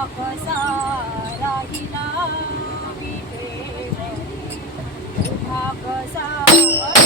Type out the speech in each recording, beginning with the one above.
भागसा राहिला विठेवरी भागसा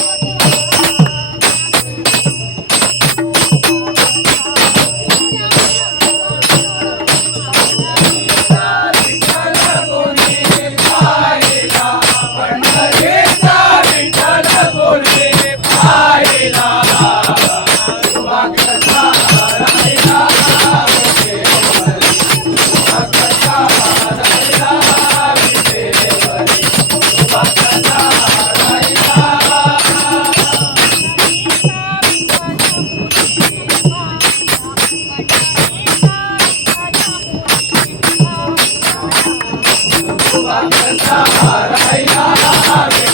Raya, Raya, Raya,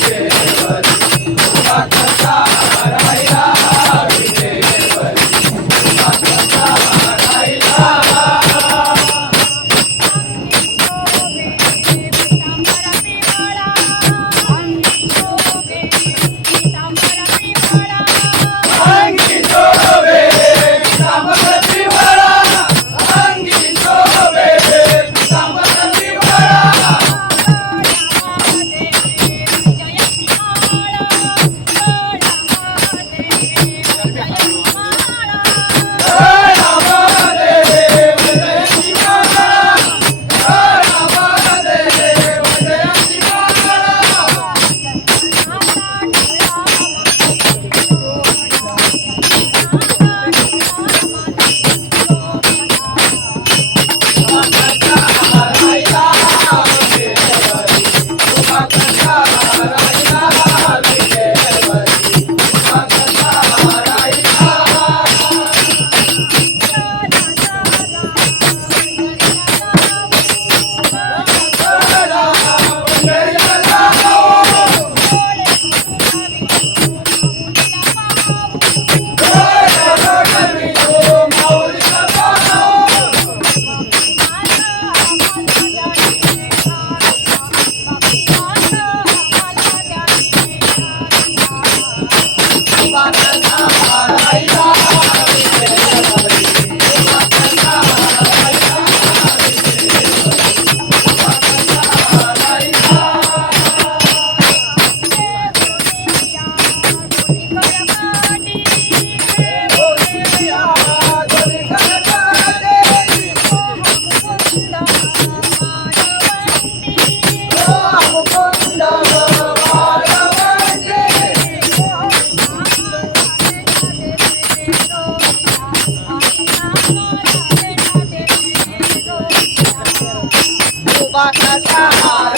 Wakata